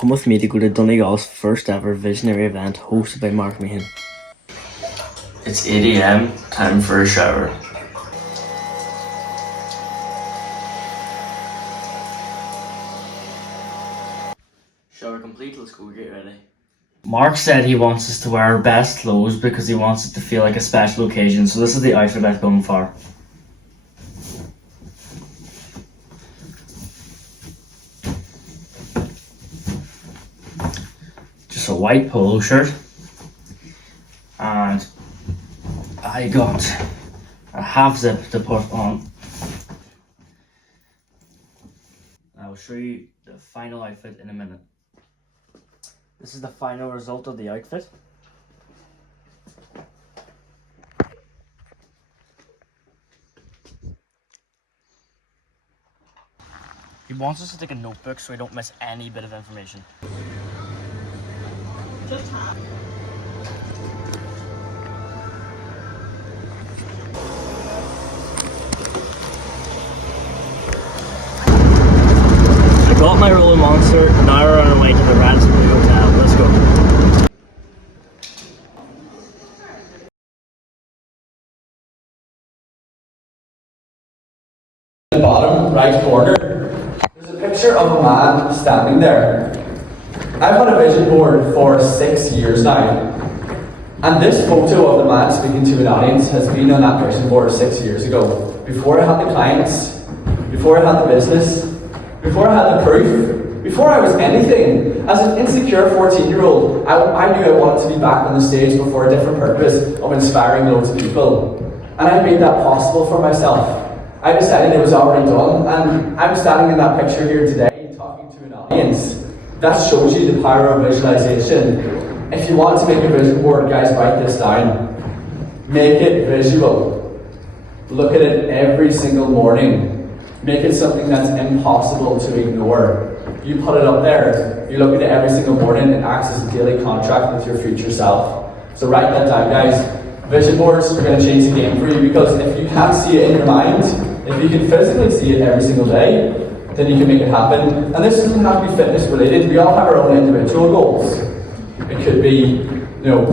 Come with me to go to Donegal's first ever visionary event hosted by Mark Meehan. It's 8 AM, time for a shower. Shower complete, let's go get ready. Mark said he wants us to wear our best clothes because he wants it to feel like a special occasion, so this is the outfit I've gone for. Just a white polo shirt, and I got a half zip to put on. I'll show you the final outfit in a minute. This is the final result of the outfit. He wants us to take a notebook so we don't miss any bit of information. I got my rolling monster, now we're on our way to the Ransom Hotel. Let's go. In the bottom right corner, there's a picture of a man standing there. I've had a vision board for 6 years now, and this photo of the man speaking to an audience has been on that vision board 6 years ago. Before I had the clients, before I had the business, before I had the proof, before I was anything. As an insecure 14-year-old, I knew I wanted to be back on the stage, but for a different purpose of inspiring loads of people. And I made that possible for myself. I decided it was already done, and I'm standing in that picture here today talking to an audience. That shows you the power of visualization. If you want to make a vision board, guys, write this down. Make it visual. Look at it every single morning. Make it something that's impossible to ignore. You put it up there, you look at it every single morning, it acts as a daily contract with your future self. So write that down, guys. Vision boards are going to change the game for you, because if you can't see it in your mind, if you can physically see it every single day, then you can make it happen. And this doesn't have to be fitness related. We all have our own individual goals. It could be,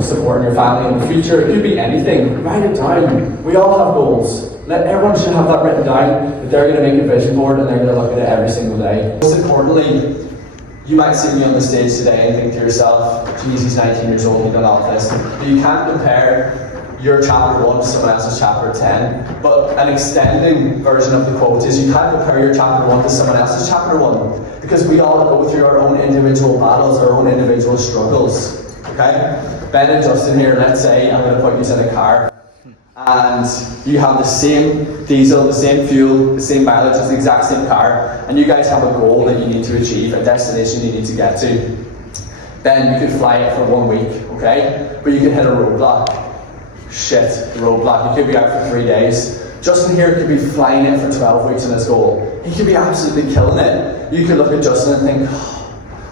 supporting your family in the future. It could be anything. Write it down. We all have goals. Everyone should have that written down, that they're going to make a vision board and they're going to look at it every single day. Most importantly, you might see me on the stage today and think to yourself, geez, he's 19 years old, he's done all this. But you can't compare your chapter 1 to someone else's chapter 10. But an extending version of the quote is, you can't compare your chapter 1 to someone else's chapter 1, because we all go through our own individual battles, our own individual struggles. Okay? Ben and Justin here, let's say I'm going to put you in a car, and you have the same diesel, the same fuel, the same mileage, it's the exact same car, and you guys have a goal that you need to achieve, a destination you need to get to. Then you could fly it for 1 week, okay? But you could hit a roadblock. Shit, the roadblock. You could be out for 3 days. Justin here could be flying it for 12 weeks on his goal. He could be absolutely killing it. You could look at Justin and think,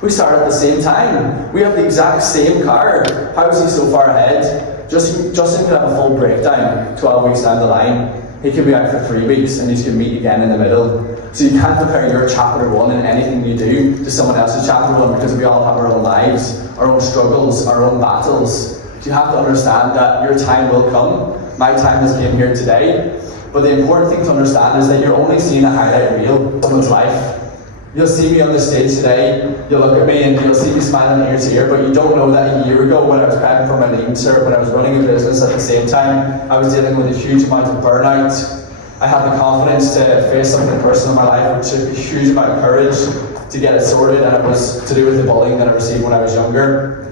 we started at the same time. We have the exact same car. How is he so far ahead? Justin could have a full breakdown 12 weeks down the line. He could be out for 3 weeks and you could meet again in the middle. So you can't compare your chapter 1 in anything you do to someone else's chapter 1, because we all have our own lives, our own struggles, our own battles. You have to understand that your time will come. My time has came here today. But the important thing to understand is that you're only seeing a highlight reel of someone's life. You'll see me on the stage today, you'll look at me and you'll see me smiling ear to ear, but you don't know that a year ago, when I was prepping for my leaving cert, when I was running a business at the same time, I was dealing with a huge amount of burnout. I had the confidence to face something personal in my life, which took a huge amount of courage to get it sorted, and it was to do with the bullying that I received when I was younger.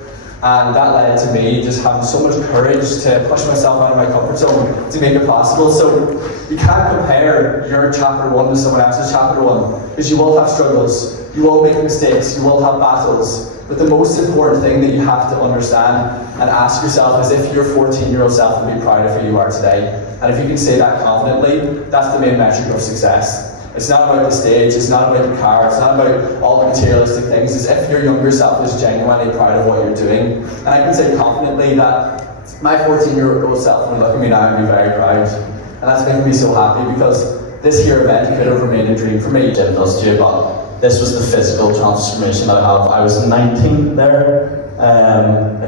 And that led to me just having so much courage to push myself out of my comfort zone to make it possible. So you can't compare your chapter 1 to someone else's chapter 1, because you will have struggles, you will make mistakes, you will have battles. But the most important thing that you have to understand and ask yourself is if your 14-year-old self will be proud of who you are today. And if you can say that confidently, that's the main metric of success. It's not about the stage, it's not about the car, it's not about all the materialistic things. It's if your younger self is genuinely proud of what you're doing. And I can say confidently that my 14-year-old self will look at me now and be very proud. And that's making me so happy, because this here event could have remained a dream for me. It does too, but this was the physical transformation that I have. I was 19 there.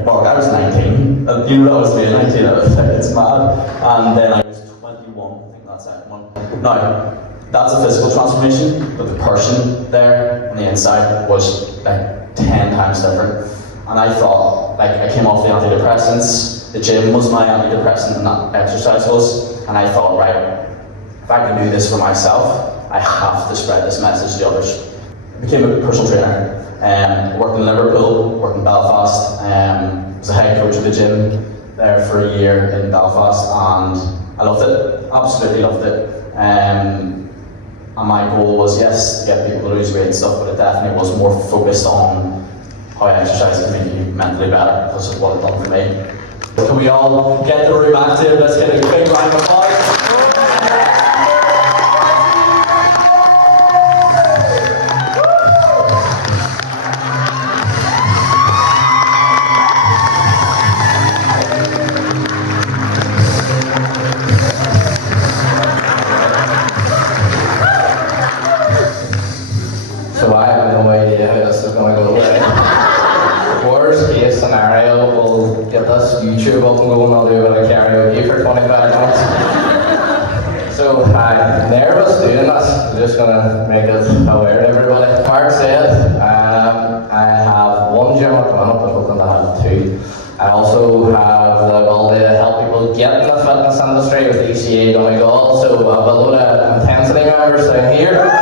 Well, I was 19. You know, I was really 19. It's mad. And then I was 21. I think that's it. Now, that's a physical transformation, but the person there on the inside was like 10 times different. And I thought, like, I came off the antidepressants. The gym was my antidepressant, and that exercise was. And I thought, right, if I can do this for myself, I have to spread this message to others. I became a personal trainer. Worked in Liverpool, worked in Belfast. Was a head coach of the gym there for a year in Belfast, and I loved it. Absolutely loved it. And my goal was, yes, to get people to lose weight and stuff, but it definitely was more focused on how exercise can make you mentally better, because of what it done for me. Can we all get the room active? Let's get a big round of applause. So I have no idea how this is going to go away. Worst case scenario, we'll get this YouTube up and going, I'll do a bit of karaoke for 25 minutes. So I'm nervous doing this, I'm just going to make it aware to everybody. Mark said, I have one gym at the minute, but hoping to have two. I also have the ability to help people get in the fitness industry with ECA Donegal, so I have a load of intensity members down here.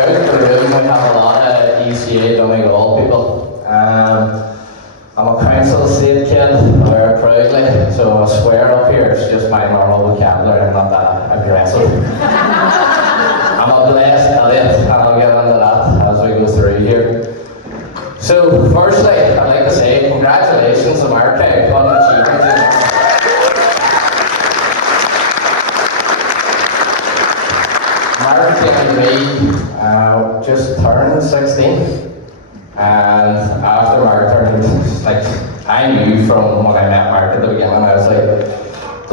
We have a lot of ECA Donegal people. I'm a council estate kid, I wear it proudly, so I swear up here, it's just my normal vocabulary, I'm not that aggressive. I'm a blessed idiot, and I'll get into that as we go through here. So, firstly, I'd like to say congratulations to Mark on achieving it. Mark came to me just turned 16, and after Mark turned, like, I knew from when I met Mark at the beginning, I was like,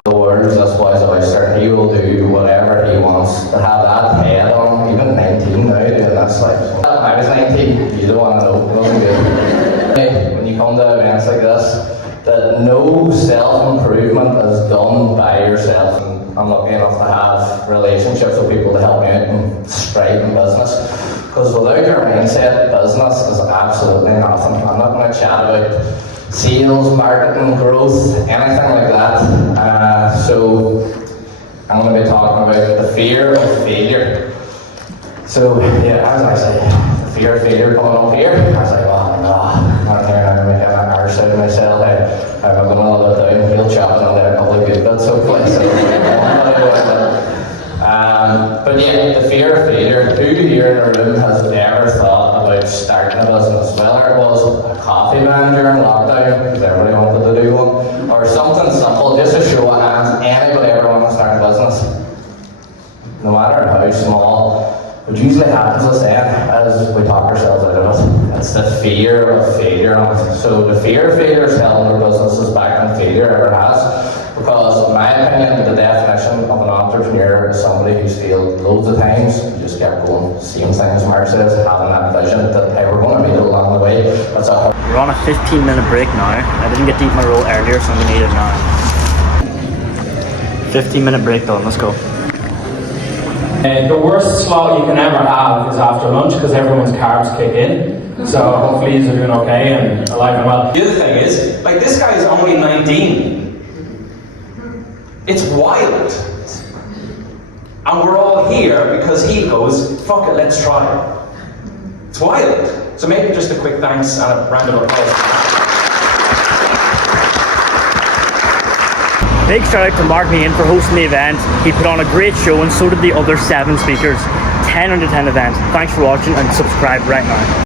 the world's this boy's oyster, he will do whatever he wants. To have that head on, even 19 now, doing this, like, I was 19, you don't want to know, it wasn't good. When you come to events like this, that no self-improvement is done by yourself. I'm lucky enough to have relationships with people to help me out and strive in business. Because without your mindset, business is absolutely nothing. I'm not going to chat about sales, marketing, growth, anything like that. So I'm going to be talking about the fear of failure. So yeah, as I say, the fear of failure coming up here, I was like, oh no, I'm here now to make an arse out of myself. I'm going to let it down, heel chopping on there, a couple of good bits hopefully. But yeah, the fear of failure. Who here in the room has ever thought about starting a business? Whether it was a coffee van during lockdown, because everybody wanted to do one, or something simple, just a show of hands, anybody ever want to start a business? No matter how small. What usually happens is then, as we talk ourselves out of it, it's the fear of failure. So the fear of failure is held in businesses back than failure ever has. Because in my opinion, the definition of an entrepreneur is somebody who's failed loads of times, you just kept going. Same thing as Mark says, having that vision that hey, we're going to meet it along the way. That's a We're on a 15-minute break now. I didn't get to eat my roll earlier, so I'm going to eat it now. 15-minute break done, let's go. The worst slot you can ever have is after lunch because everyone's carbs kick in. So hopefully you're doing okay and alive and well. The other thing is, like, this guy is only 19. It's wild. And we're all here because he goes, fuck it, let's try it. It's wild. So maybe just a quick thanks and a round of applause. Big shout out to Mark Meehan for hosting the event. He put on a great show and so did the other 7 speakers. 10 out of 10 event. Thanks for watching and subscribe right now.